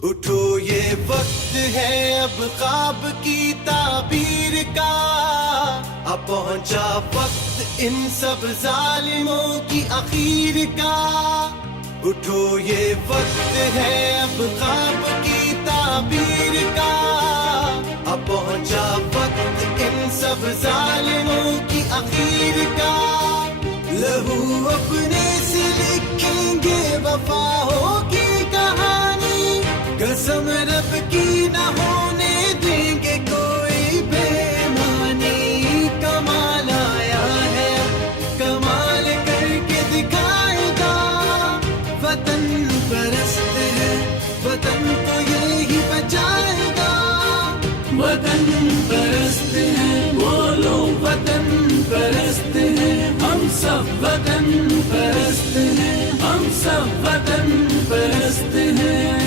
उठो ये वक्त है अब ख्वाब की ताबीर का, अब पहुंचा वक्त इन सब जालिमों की आखिर का। उठो ये वक्त है अब ख्वाब की ताबीर का, अब पहुंचा वक्त इन सब जालिमों की आखिर का। लहू अपने से लिखेंगे वफाओं की कहानी, कसम रब की न होने देंगे कोई बेईमानी। कमाल आया है कमाल करके दिखाएगा, वतन परस्त है वतन को यही बचाएगा। वतन परस्त है बोलो वतन परस्त है, हम सब वतन परस्त हैं, हम सब वतन परस्त हैं।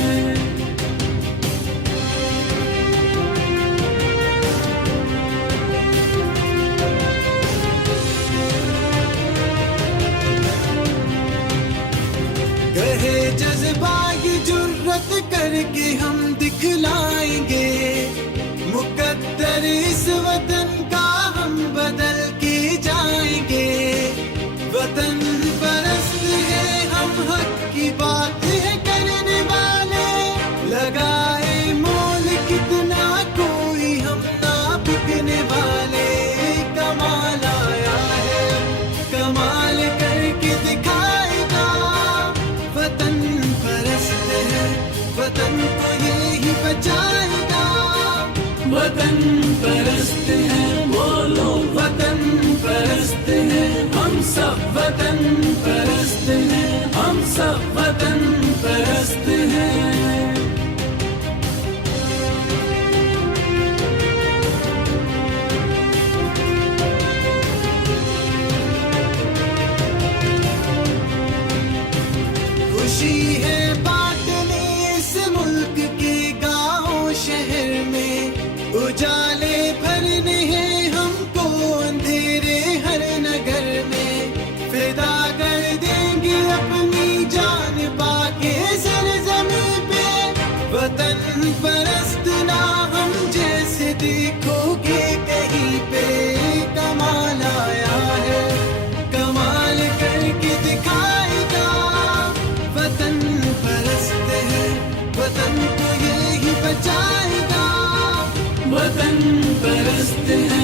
कहे जज्बा की जुर्रत करके हम दिखलाएंगे, मुकद्दर इस वतन का हम बदल के जाएंगे। वतन परस्त है हम हक की बात है करने वाले, लगाए मोल कितना कोई हम ना बिकने वाले। कमाल आया है कमाल करके दिखाएगा, वतन परस्त है वतन को यही बचाएगा। वतन परस्त है बोलो वतन परस्त है, हम सब वतन परस्त हैं, हम सब वतन परस्त हैं। खुशी है बांटने इस मुल्क के गांव शहर में, उजाले भरने हैं हमको अंधेरे हर नगर में। फिदा कर देंगे अपनी जान पाके सरज़मीं पे, वतन परस्त ना हम जैसे देखोगे कहीं पे। कमाल आया है कमाल करके दिखाएगा, वतन परस्त है वतन को यही बचाएगा। वतन परस्त है